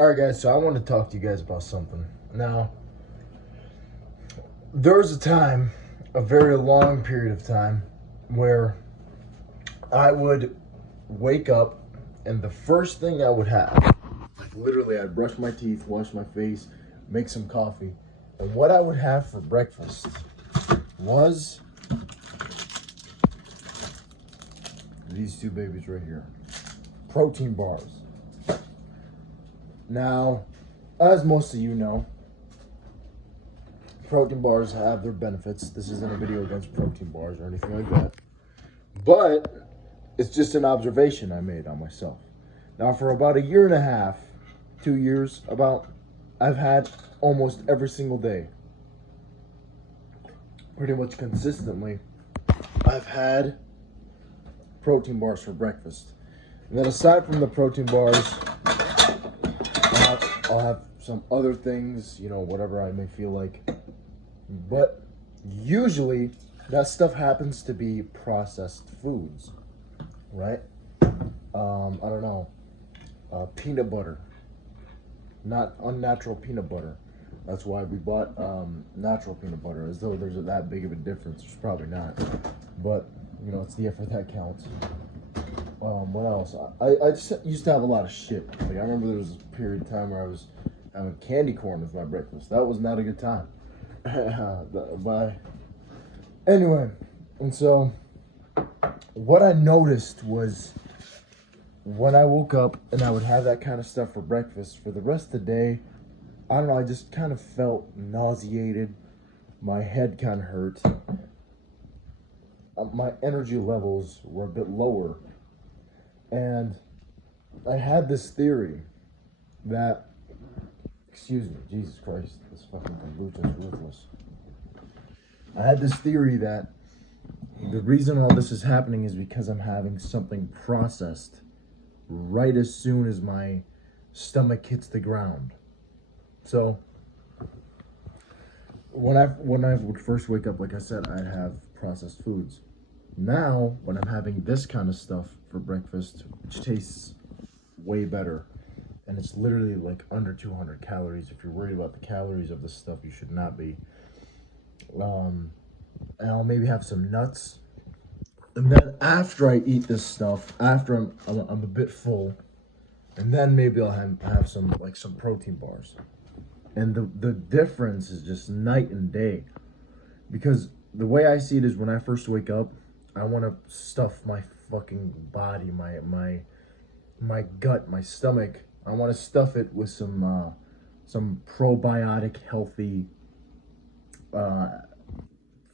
Alright guys, so I want to talk to you guys about something. Now, there was a time, a very long period of time, where I would wake up and the first thing I would have, like literally I'd brush my teeth, wash my face, make some coffee, and what I would have for breakfast was these two babies right here. Protein bars. Now, as most of you know, protein bars have their benefits. This isn't a video against protein bars or anything like that. But it's just an observation I made on myself. Now, for about a year and a half, 2 years, I've had almost every single day, pretty much consistently, I've had protein bars for breakfast. And then aside from the protein bars, I'll have some other things, you know, whatever I may feel like. But usually that stuff happens to be processed foods, right? I don't know, peanut butter, not unnatural peanut butter. That's why we bought natural peanut butter, as though there's that big of a difference. There's probably not, but you know, it's the effort that counts. What else? I just used to have a lot of shit. Like, I remember there was a period of time where I was having candy corn as my breakfast. That was not a good time. Anyway, and so what I noticed was when I woke up and I would have that kind of stuff for breakfast, for the rest of the day, I don't know, I just kind of felt nauseated. My head kind of hurt. My energy levels were a bit lower. And I had this theory that, excuse me, Jesus Christ, this fucking kombucha is ruthless. I had this theory that the reason all this is happening is because I'm having something processed right as soon as my stomach hits the ground. So when I would first wake up, like I said, I'd have processed foods. Now, when I'm having this kind of stuff for breakfast, which tastes way better, and it's literally like under 200 calories. If you're worried about the calories of this stuff, you should not be. And I'll maybe have some nuts. And then after I eat this stuff, after I'm a bit full, and then maybe I'll have some protein bars. And the difference is just night and day. Because the way I see it is, when I first wake up, I want to stuff my fucking body, my gut, my stomach. I want to stuff it with some probiotic, healthy,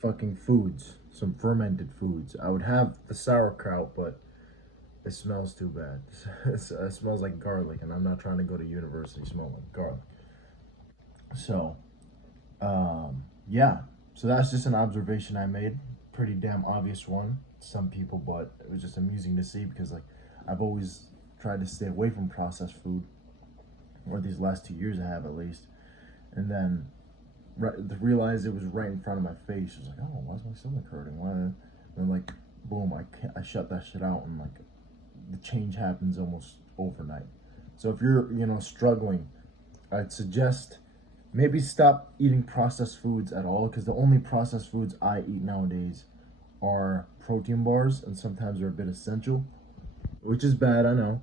fucking foods, some fermented foods. I would have the sauerkraut, but it smells too bad. It smells like garlic, and I'm not trying to go to university smelling like garlic. So, yeah. So that's just an observation I made. Pretty damn obvious one to some people, but it was just amusing to see, because like I've always tried to stay away from processed food, or these last 2 years I have at least. And then to realize it was right in front of my face, I was like, oh, why is my stomach hurting? Why? And then like, boom, I shut that shit out, and like the change happens almost overnight. So if you're, you know, struggling, I'd suggest maybe stop eating processed foods at all, because the only processed foods I eat nowadays are protein bars, and sometimes they're a bit essential, which is bad, I know.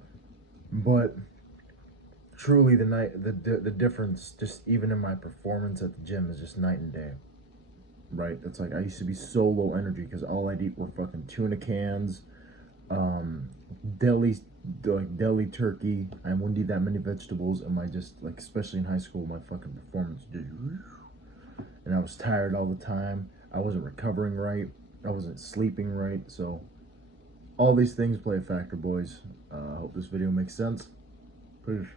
But truly, the difference, just even in my performance at the gym, is just night and day. Right? It's like I used to be so low energy because all I'd eat were fucking tuna cans, deli turkey. I wouldn't eat that many vegetables, and my, just like, especially in high school, my fucking performance just, and I was tired all the time. I wasn't recovering right. I wasn't sleeping right. So all these things play a factor, boys. I hope this video makes sense. Peace.